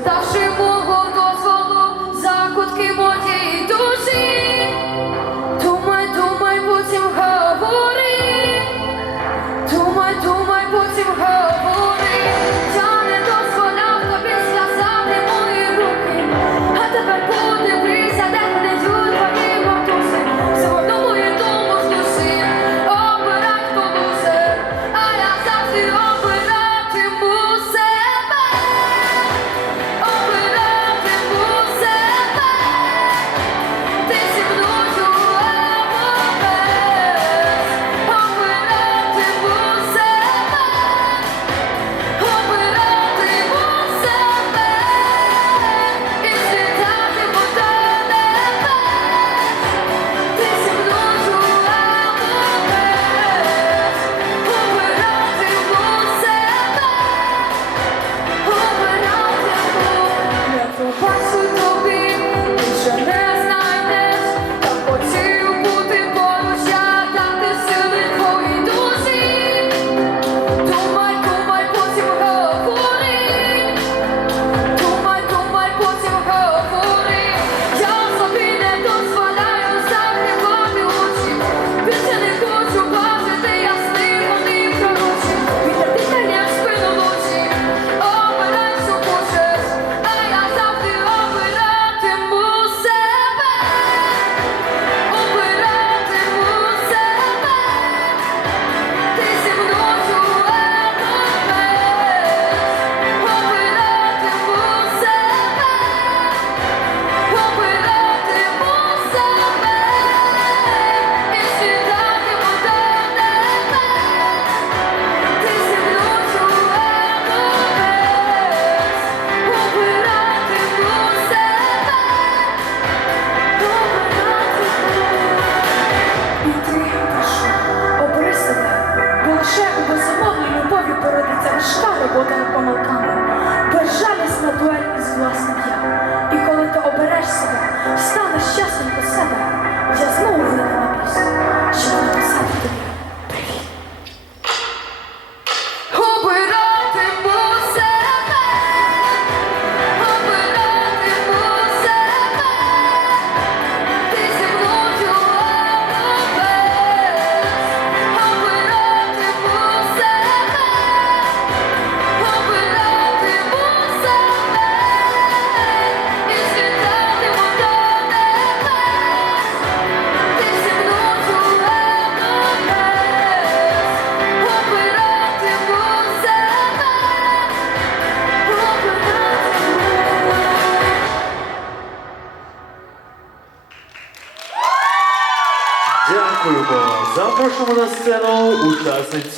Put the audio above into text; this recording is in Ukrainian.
ставши Дякуємо. Запрошуємо на сцену учасницю